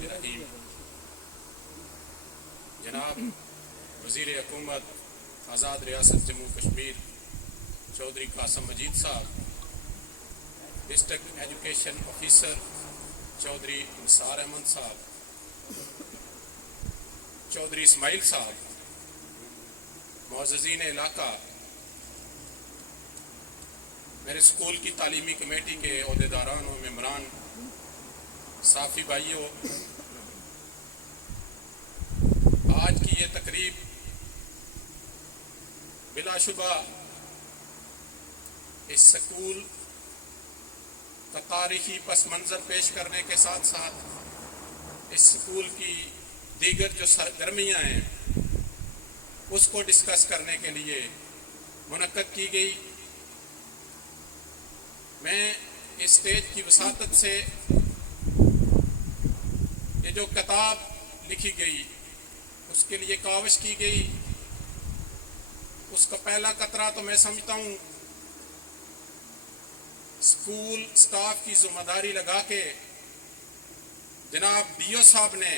الرحیم۔ جناب وزیر حکومت آزاد ریاست جموں کشمیر چودھری قاسم مجید صاحب، ڈسٹرکٹ ایجوکیشن آفیسر چودھری نثار احمد صاحب، چودھری اسماعیل صاحب، معززین علاقہ، میرے اسکول کی تعلیمی کمیٹی کے عہدیداران و ممبران، صحافی بھائیوں، آج کی یہ تقریب بلا شبہ اس سکول کا تاریخی پس منظر پیش کرنے کے ساتھ ساتھ اس سکول کی دیگر جو سرگرمیاں ہیں اس کو ڈسکس کرنے کے لیے منعقد کی گئی۔ میں اس اسٹیج کی وساطت سے یہ جو کتاب لکھی گئی، اس کے لیے کاوش کی گئی، اس کا پہلا قطرہ تو میں سمجھتا ہوں اسکول سٹاف کی ذمہ داری لگا کے جناب ڈی او صاحب نے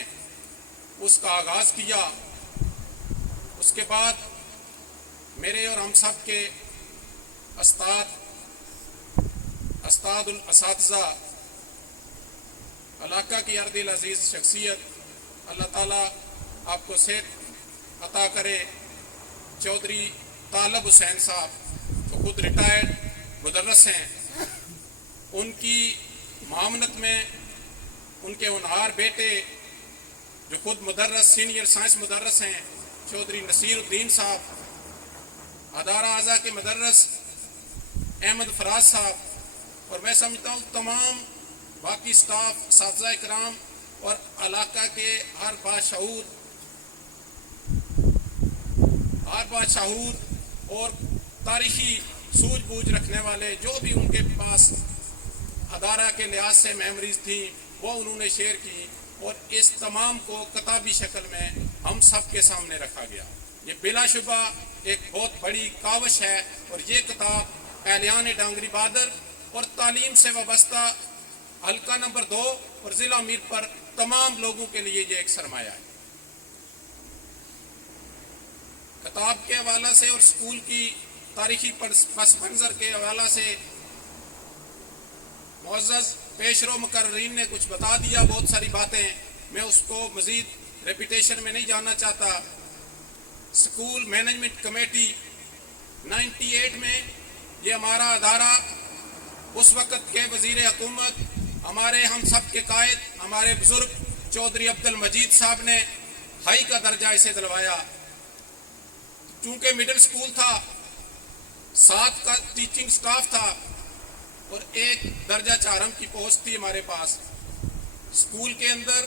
اس کا آغاز کیا۔ اس کے بعد میرے اور ہم سب کے استاد الاساتذہ، علاقہ کی ارد العزیز شخصیت، اللہ تعالیٰ آپ کو صحت عطا کرے، چودھری طالب حسین صاحب جو خود ریٹائرڈ مدرس ہیں، ان کی معاونت میں ان کے ہونہار بیٹے جو خود مدرس سینئر سائنس مدرس ہیں، چودھری نصیر الدین صاحب، ادارہ اعضاء کے مدرس احمد فراز صاحب، اور میں سمجھتا ہوں تمام باقی سٹاف، اساتذہ اکرام اور علاقہ کے ہر باشعور اور تاریخی سوجھ بوجھ رکھنے والے جو بھی ان کے پاس ادارہ کے لحاظ سے میموریز تھیں وہ انہوں نے شیئر کی، اور اس تمام کو کتابی شکل میں ہم سب کے سامنے رکھا گیا۔ یہ بلا شبہ ایک بہت بڑی کاوش ہے، اور یہ کتاب اہلیان ڈانگری بہادر اور تعلیم سے وابستہ حلقہ نمبر 2 اور ضلع میرپور تمام لوگوں کے لیے یہ ایک سرمایہ ہے۔ کتاب کے حوالہ سے اور اسکول کی تاریخی پس منظر کے حوالہ سے معزز پیشرو مقررین نے کچھ بتا دیا، بہت ساری باتیں، میں اس کو مزید ریپیٹیشن میں نہیں جانا چاہتا۔ اسکول مینجمنٹ کمیٹی 98 میں یہ ہمارا ادارہ اس وقت کے وزیر حکومت، ہمارے ہم سب کے قائد، ہمارے بزرگ چودھری عبد المجید صاحب نے ہائی کا درجہ اسے دلوایا۔ چونکہ مڈل سکول تھا، 7 کا ٹیچنگ سٹاف تھا اور 1 درجہ 4 کی پوسٹ تھی ہمارے پاس۔ سکول کے اندر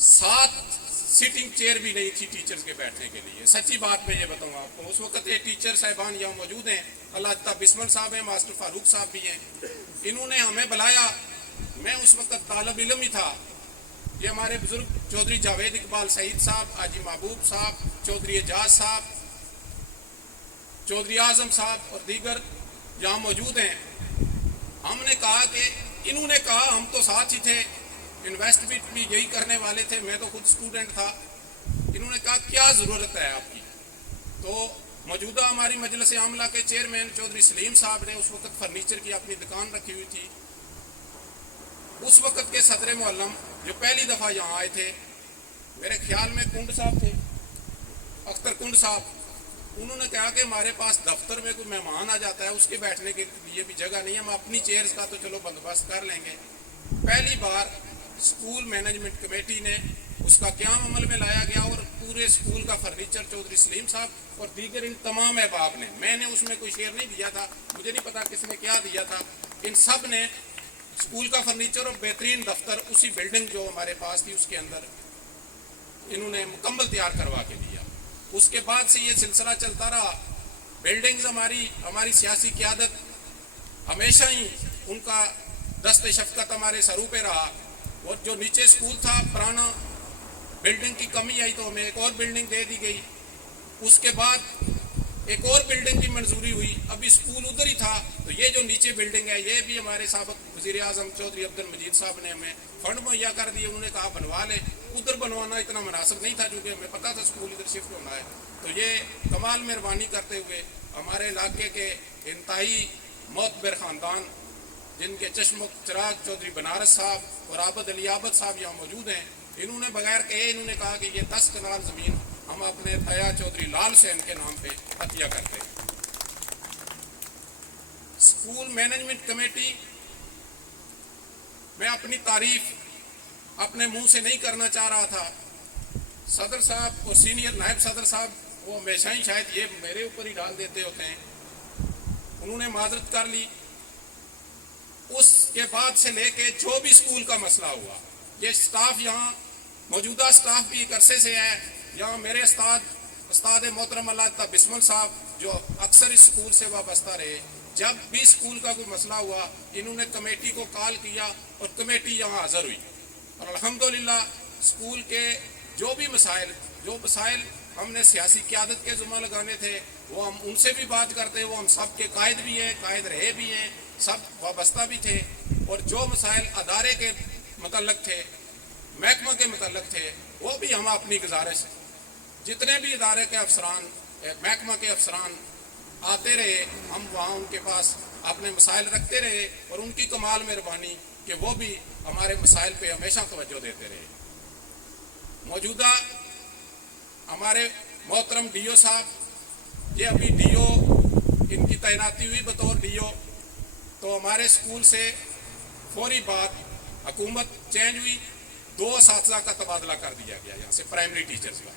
7 سیٹنگ چیئر بھی نہیں تھی ٹیچرز کے بیٹھنے کے لیے۔ سچی بات میں یہ بتاؤں آپ کو، اس وقت یہ ٹیچر صاحبان یہاں موجود ہیں، اللہ تعالیٰ بسمل صاحب ہیں، ماسٹر فاروق صاحب بھی ہیں، انہوں نے ہمیں بلایا۔ میں اس وقت طالب علم ہی تھا۔ یہ ہمارے بزرگ چودھری جاوید اقبال سعید صاحب، حاجی محبوب صاحب، چودھری اعجاز صاحب، چودھری اعظم صاحب اور دیگر یہاں موجود ہیں۔ ہم نے کہا کہ انہوں نے کہا، ہم تو ساتھ ہی تھے، انویسٹ بھی یہی کرنے والے تھے، میں تو خود اسٹوڈنٹ تھا۔ انہوں نے کہا کیا ضرورت ہے آپ کی؟ تو موجودہ ہماری مجلس عاملہ کے چیئرمین چودھری سلیم صاحب نے اس وقت فرنیچر کی اپنی دکان رکھی ہوئی تھی۔ اس وقت کے صدر معلم جو پہلی دفعہ یہاں آئے تھے، میرے خیال میں کنڈ صاحب تھے، اختر کنڈ صاحب، انہوں نے کہا کہ ہمارے پاس دفتر میں کوئی مہمان آ جاتا ہے، اس کے بیٹھنے کے لیے بھی جگہ نہیں ہے، ہم اپنی چیئرز کا تو چلو بندوبست کر لیں گے۔ پہلی بار اسکول مینجمنٹ کمیٹی نے اس کا قیام عمل میں لایا گیا، اور پورے اسکول کا فرنیچر چودھری سلیم صاحب اور دیگر ان تمام احباب نے، میں نے اس میں کوئی شیئر نہیں دیا تھا، مجھے نہیں پتا کس نے کیا دیا تھا، ان سب نے اسکول کا فرنیچر اور بہترین دفتر اسی بلڈنگ جو ہمارے پاس تھی اس کے اندر انہوں نے مکمل تیار کروا کے دیا۔ اس کے بعد سے یہ سلسلہ چلتا رہا۔ بلڈنگز ہماری سیاسی قیادت ہمیشہ ہی ان کا دست شفقت ہمارے سروں پہ رہا، اور جو نیچے اسکول تھا پرانا، بلڈنگ کی کمی آئی تو ہمیں ایک اور بلڈنگ دے دی گئی۔ اس کے بعد ایک اور بلڈنگ کی منظوری ہوئی, ابھی اسکول ادھر ہی تھا, تو یہ جو نیچے بلڈنگ ہے یہ بھی ہمارے سابق وزیر اعظم چودھری عبد المجید صاحب نے ہمیں فنڈ مہیا کر دیے. انہوں نے کہا بنوا لیں. ادھر بنوانا اتنا مناسب نہیں تھا کیونکہ ہمیں پتہ تھا اسکول ادھر شفٹ ہونا ہے. تو یہ کمال مہربانی کرتے ہوئے ہمارے علاقے کے انتہائی معتبر خاندان جن کے چشم و چراغ چودھری بنارس صاحب اور عابد علی عابد صاحب یہاں موجود ہیں, انہوں نے بغیر کہے انہوں نے کہا کہ یہ 10 کنال زمین ہم اپنے تیا چودھری لال سین کے نام پہ عطیہ کرتے ہیں. اسکول مینجمنٹ کمیٹی میں اپنی تعریف اپنے منہ سے نہیں کرنا چاہ رہا تھا. صدر صاحب اور سینئر نائب صدر صاحب وہ ہمیشہ ہی شاید یہ میرے اوپر ہی ڈال دیتے ہوتے ہیں. انہوں نے معذرت کر لی. اس کے بعد سے لے کے جو بھی اسکول کا مسئلہ ہوا, یہ سٹاف یہاں موجودہ سٹاف بھی ایک عرصے سے ہے. یہاں میرے استاد محترم علامہ بسمل صاحب جو اکثر اس اسکول سے وابستہ رہے, جب بھی اسکول کا کوئی مسئلہ ہوا انہوں نے کمیٹی کو کال کیا اور کمیٹی یہاں حاضر ہوئی. اور الحمدللہ اسکول کے جو بھی مسائل ہم نے سیاسی قیادت کے ذمہ لگانے تھے وہ ہم ان سے بھی بات کرتے. وہ ہم سب کے قائد بھی ہیں, قائد رہے بھی ہیں, سب وابستہ بھی تھے. اور جو مسائل ادارے کے متعلق تھے, محکمہ کے متعلق تھے, وہ بھی ہم اپنی گزارش جتنے بھی ادارے کے افسران محکمہ کے افسران آتے رہے ہم وہاں ان کے پاس اپنے مسائل رکھتے رہے. اور ان کی کمال مہربانی کہ وہ بھی ہمارے مسائل پہ ہمیشہ توجہ دیتے رہے. موجودہ ہمارے محترم ڈی او صاحب, یہ ابھی ڈی او ان کی تعیناتی ہوئی بطور ڈی او, تو ہمارے اسکول سے فوری بعد حکومت چینج ہوئی, 2 اساتذہ کا تبادلہ کر دیا گیا یہاں سے پرائمری ٹیچرز کا.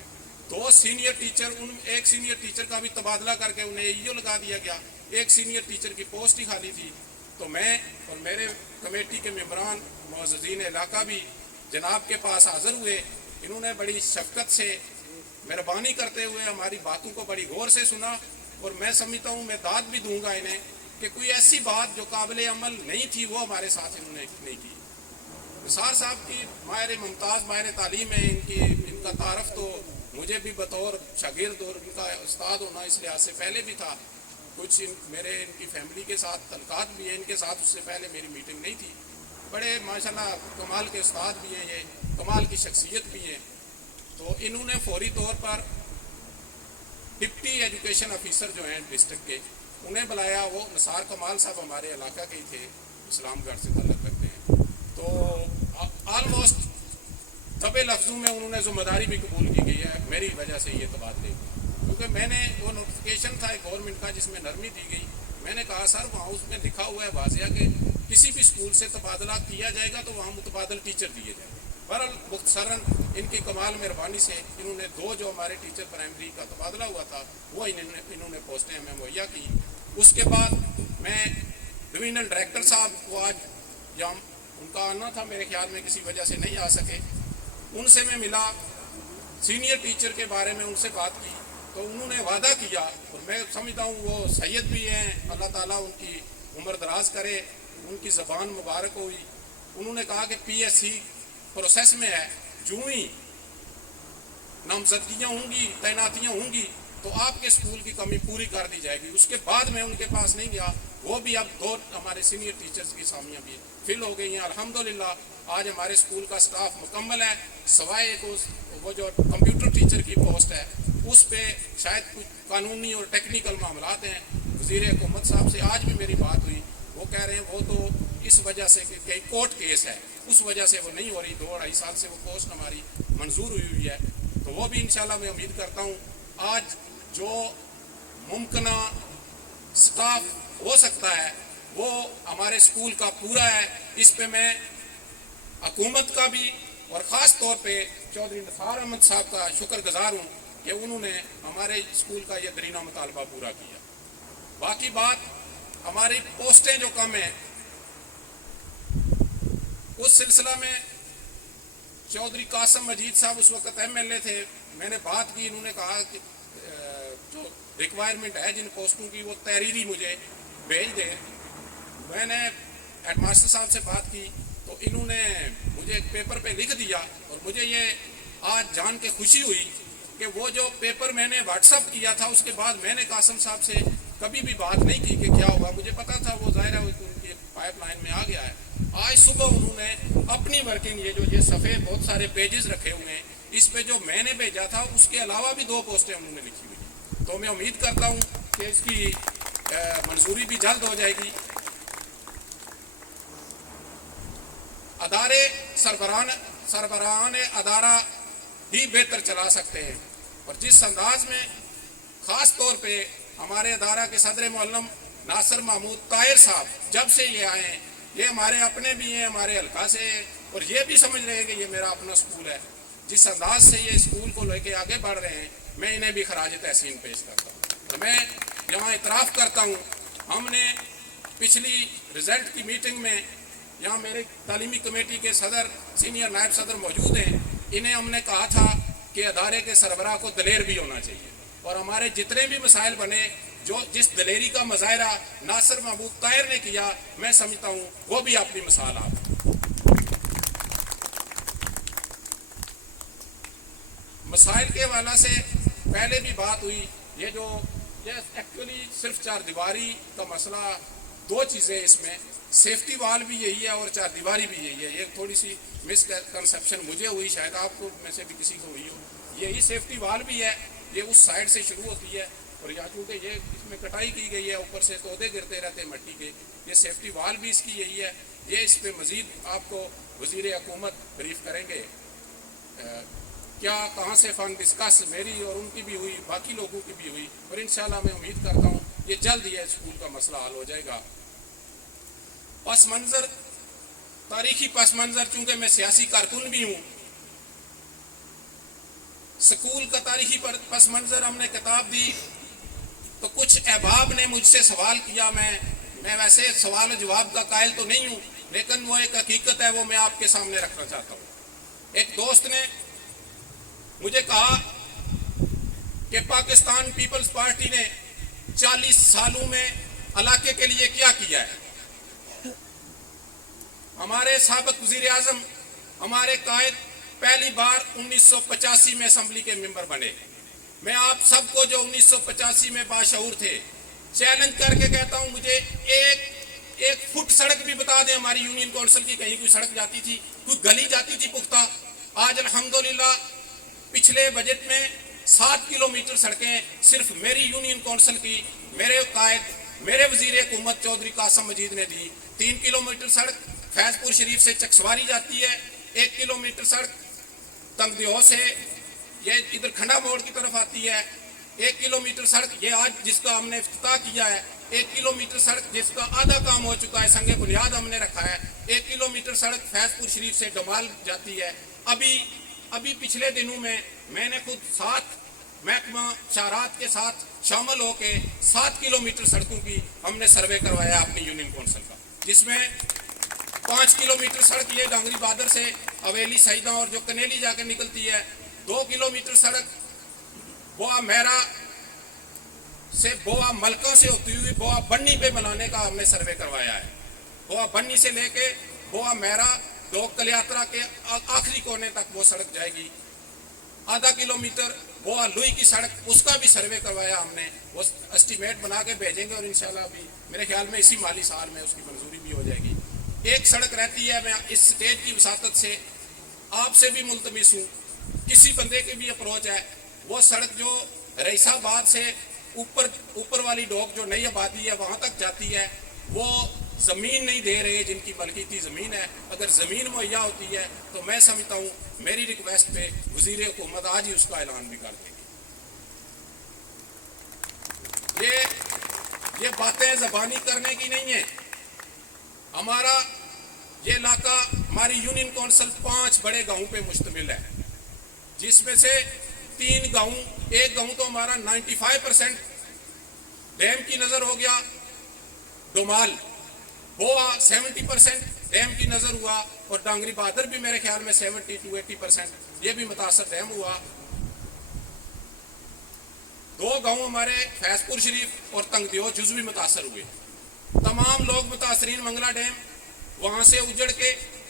2 سینئر ٹیچر, ایک سینئر ٹیچر کا بھی تبادلہ کر کے انہیں ایو لگا دیا گیا. ایک سینئر ٹیچر کی پوسٹ ہی خالی تھی. تو میں اور میرے کمیٹی کے ممبران معززین علاقہ بھی جناب کے پاس حاضر ہوئے. انہوں نے بڑی شفقت سے مہربانی کرتے ہوئے ہماری باتوں کو بڑی غور سے سنا. اور میں سمجھتا ہوں میں داد بھی دوں گا انہیں کہ کوئی ایسی بات جو قابل عمل نہیں تھی وہ ہمارے ساتھ انہوں نے نہیں کی. نثار صاحب کی ماہر ممتاز ماہر تعلیم ہے, ان کا تعارف تو مجھے بھی بطور شاگرد اور ان کا استاد ہونا اس لحاظ سے پہلے بھی تھا. کچھ میرے ان کی فیملی کے ساتھ تعلقات بھی ہیں, ان کے ساتھ اس سے پہلے میری میٹنگ نہیں تھی. بڑے ماشاءاللہ کمال کے استاد بھی ہیں, یہ کمال کی شخصیت بھی ہیں. تو انہوں نے فوری طور پر ڈپٹی ایجوکیشن آفیسر جو ہیں ڈسٹرکٹ کے انہیں بلایا. وہ نثار کمال صاحب ہمارے علاقہ کے ہی تھے, اسلام گڑھ سے تعلق رکھتے ہیں. تو آلموسٹ دبے لفظوں میں انہوں نے ذمہ داری بھی قبول کی گئی ہے میری وجہ سے یہ تبادلے ہوئے, کیونکہ میں نے وہ نوٹیفیکیشن تھا گورنمنٹ کا جس میں نرمی دی گئی. میں نے کہا سر وہاں اس میں لکھا ہوا ہے واضح کہ کسی بھی اسکول سے تبادلہ کیا جائے گا تو وہاں متبادل ٹیچر دیے جائیں. بہرحال مختصراً ان کی کمال مہربانی سے انہوں نے 2 جو ہمارے ٹیچر پرائمری کا تبادلہ ہوا تھا وہ انہوں نے پوسٹیں ہمیں مہیا کی. اس کے بعد میں ڈویژنل ڈائریکٹر صاحب کو آج جہاں ان کا آنا تھا میرے خیال میں کسی وجہ سے نہیں آ سکے, ان سے میں ملا. سینئر ٹیچر کے بارے میں ان سے بات کی تو انہوں نے وعدہ کیا, اور میں سمجھتا ہوں وہ سید بھی ہیں, اللہ تعالیٰ ان کی عمر دراز کرے, ان کی زبان مبارک ہوئی. انہوں نے کہا کہ پی ایس سی پروسیس میں ہے, جو ہی نامزدگیاں ہوں گی, تعیناتیاں ہوں گی تو آپ کے اسکول کی کمی پوری کر دی جائے گی. اس کے بعد میں ان کے پاس نہیں گیا. وہ بھی اب 2 ہمارے سینئر ٹیچرز کی سامیاں بھی فل ہو گئی ہیں الحمدللہ. آج ہمارے اسکول کا سٹاف مکمل ہے, سوائے ایک وہ جو کمپیوٹر ٹیچر کی پوسٹ ہے اس پہ شاید کچھ قانونی اور ٹیکنیکل معاملات ہیں. وزیر حکومت صاحب سے آج بھی میری بات ہوئی, وہ کہہ رہے ہیں وہ تو اس وجہ سے کہ کئی کورٹ کیس ہے اس وجہ سے وہ نہیں ہو رہی. 2-2.5 سال سے وہ پوسٹ ہماری منظور ہوئی ہے. تو وہ بھی انشاءاللہ میں امید کرتا ہوں آج جو ممکنہ سٹاف ہو سکتا ہے وہ ہمارے اسکول کا پورا ہے. اس پہ میں حکومت کا بھی اور خاص طور پہ چودھری نثار احمد صاحب کا شکر گزار ہوں کہ انہوں نے ہمارے اسکول کا یہ درینہ مطالبہ پورا کیا. باقی بات ہماری پوسٹیں جو کم ہیں اس سلسلہ میں چودھری قاسم مجید صاحب اس وقت MLA تھے. میں نے بات کی, انہوں نے کہا کہ جو ریکوائرمنٹ ہے جن پوسٹوں کی وہ تحریری مجھے بھیج دیں. میں نے ہیڈ ماسٹر صاحب سے بات کی تو انہوں نے مجھے ایک پیپر پہ لکھ دیا, اور مجھے یہ آج جان کے خوشی ہوئی کہ وہ جو پیپر میں نے واٹس اپ کیا تھا اس کے بعد میں نے قاسم صاحب سے کبھی بھی بات نہیں کی کہ کیا ہوگا. مجھے پتا تھا وہ ظاہر ہے ان کی پائپ لائن میں آ گیا ہے. آج صبح انہوں نے اپنی ورکنگ یہ صفحے بہت سارے پیجز رکھے ہوئے ہیں, اس پہ جو میں نے بھیجا تھا اس کے علاوہ بھی 2 پوسٹیں انہوں نے لکھی ہوئی. تو میں امید کرتا ہوں کہ اس کی منظوری بھی جلد ہو جائے گی. ادارے سربراہان ادارہ بھی بہتر چلا سکتے ہیں, اور جس انداز میں خاص طور پہ ہمارے ادارہ کے صدر معلم ناصر محمود طاہر صاحب جب سے یہ آئے ہیں, یہ ہمارے اپنے بھی ہیں, ہمارے حلقہ سے ہیں, اور یہ بھی سمجھ رہے ہیں کہ یہ میرا اپنا اسکول ہے. جس انداز سے یہ اسکول کو لے کے آگے بڑھ رہے ہیں, میں انہیں بھی خراج تحسین پیش کرتا ہوں. تو میں یہاں اعتراف کرتا ہوں, ہم نے پچھلی رزلٹ کی میٹنگ میں یہاں میرے تعلیمی کمیٹی کے صدر سینئر نائب صدر موجود ہیں, انہیں ہم نے کہا تھا کہ ادارے کے سربراہ کو دلیر بھی ہونا چاہیے, اور ہمارے جتنے بھی مسائل بنے جس دلیری کا مظاہرہ ناصر محمود طاہر نے کیا, میں سمجھتا ہوں وہ بھی اپنی مثال آپ. مسائل کے حوالے سے پہلے بھی بات ہوئی, یہ ایکچولی صرف 4 دیواری کا مسئلہ 2 چیزیں اس میں, سیفٹی وال بھی یہی ہے اور 4 دیواری بھی یہی ہے. یہ تھوڑی سی مس کنسیپشن مجھے ہوئی, شاید آپ کو میں سے بھی کسی کو ہوئی ہو. یہی سیفٹی وال بھی ہے, یہ اس سائڈ سے شروع ہوتی ہے, اور یہاں چونکہ یہ اس میں کٹائی کی گئی ہے, اوپر سے تودے گرتے رہتے ہیں مٹی کے, یہ سیفٹی وال بھی اس کی یہی ہے. یہ اس پہ مزید آپ کو وزیر حکومت بریف کریں گے. کیا کہاں سے فنڈ ڈسکس میری اور ان کی بھی ہوئی, باقی لوگوں کی بھی ہوئی, اور انشاءاللہ میں امید کرتا ہوں یہ جلد یہ اسکول کا مسئلہ حل ہو جائے گا. پس منظر, تاریخی پس منظر, چونکہ میں سیاسی کارکن بھی ہوں, اسکول کا تاریخی پس منظر ہم نے کتاب دی تو کچھ احباب نے مجھ سے سوال کیا. میں ویسے سوال و جواب کا قائل تو نہیں ہوں, لیکن وہ ایک حقیقت ہے, وہ میں آپ کے سامنے رکھنا چاہتا ہوں. ایک دوست نے مجھے کہا کہ پاکستان پیپلز پارٹی نے 40 سالوں میں علاقے کے لیے کیا کیا ہے. ہمارے سابق وزیر اعظم, ہمارے قائد پہلی بار 1985 میں اسمبلی کے ممبر بنے. میں آپ سب کو جو 1985 میں باشعور تھے چیلنج کر کے کہتا ہوں, مجھے ایک فٹ سڑک بھی بتا دیں ہماری یونین کونسل کی, کہیں کوئی سڑک جاتی تھی, کوئی گلی جاتی تھی پختہ. آج الحمدللہ پچھلے بجٹ میں 7 کلومیٹر سڑکیں صرف میری یونین کونسل کی, میرے قائد, میرے وزیر حکومت چودھری قاسم مجید نے دی. 3 کلومیٹر سڑک فیض پور شریف سے چکسواری جاتی ہے, 1 کلومیٹر سڑک تنگدیو سے یہ ادھر کھنڈا موڑ کی طرف آتی ہے, 1 کلومیٹر سڑک یہ آج جس کا ہم نے افتتاح کیا ہے, 1 کلومیٹر سڑک جس کا آدھا کام ہو چکا ہے, سنگ بنیاد ہم نے رکھا ہے, 1 کلومیٹر سڑک فیض پور شریف سے ڈمال جاتی ہے. ابھی پچھلے دنوں میں نے خود 7 محکمہ شاہرات کے ساتھ شامل ہو کے 7 کلومیٹر سڑکوں کی ہم نے سروے کروایا اپنی یونین کونسل کا, جس میں 5 کلومیٹر سڑک یہ ڈانگری بادر سے حویلی سعیدہ اور جو کنیلی جا کے نکلتی ہے, 2 کلومیٹر سڑک بوا میرا سے بوا ملکہ سے ہوتی ہوئی بوا بنی پہ بنانے کا ہم نے سروے کروایا ہے. بوا بنی سے لے کے بوا میرا ڈوک کلیاترا کے آخری کونے تک وہ سڑک جائے گی. آدھا کلومیٹر بوا لوئی کی سڑک, اس کا بھی سروے کروایا ہم نے, وہ اسٹیمیٹ بنا کے بھیجیں گے, اور انشاءاللہ بھی میرے خیال میں اسی مالی سال میں اس کی منظوری بھی ہو جائے گی. ایک سڑک رہتی ہے, میں اس سٹیج کی وساطت سے آپ سے بھی ملتمس ہوں, کسی بندے کی بھی اپروچ ہے, وہ سڑک جو رئیس آباد سے اوپر والی ڈوک جو نئی آبادی ہے وہاں تک جاتی ہے, وہ زمین نہیں دے رہے جن کی ملکیتی زمین ہے. اگر زمین مہیا ہوتی ہے تو میں سمجھتا ہوں میری ریکویسٹ پہ وزیر حکومت آج ہی اس کا اعلان بھی کر دے گی. یہ باتیں زبانی کرنے کی نہیں ہیں. ہمارا یہ علاقہ, ہماری یونین کونسل 5 بڑے گاؤں پہ مشتمل ہے, جس میں سے 3 گاؤں, ایک گاؤں تو ہمارا 95% ڈیم کی نظر ہو گیا, ڈومال, بوا 70% ڈیم کی نظر ہوا, اور ڈانگری بہادر بھی میرے خیال میں 70 to 80% یہ بھی متاثر ڈیم ہوا. 2 گاؤں ہمارے فیض پور شریف اور تنگدیو جزوی متاثر ہوئے. تمام لوگ متاثرین منگلا ڈیم وہاں سے اجڑ کے